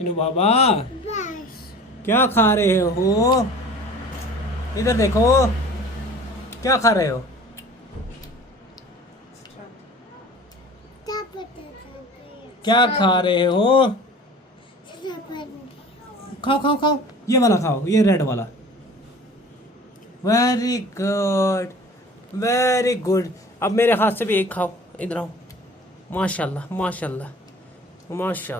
इनु बाबा क्या खा रहे हो? इधर देखो, क्या खा रहे हो? क्या खा रहे हो? खाओ खाओ खाओ, ये वाला खाओ, ये रेड वाला। Very good, very good. अब मेरे हाथ से भी एक खाओ, इधर आओ। माशाल्लाह माशाल्लाह माशाल्लाह।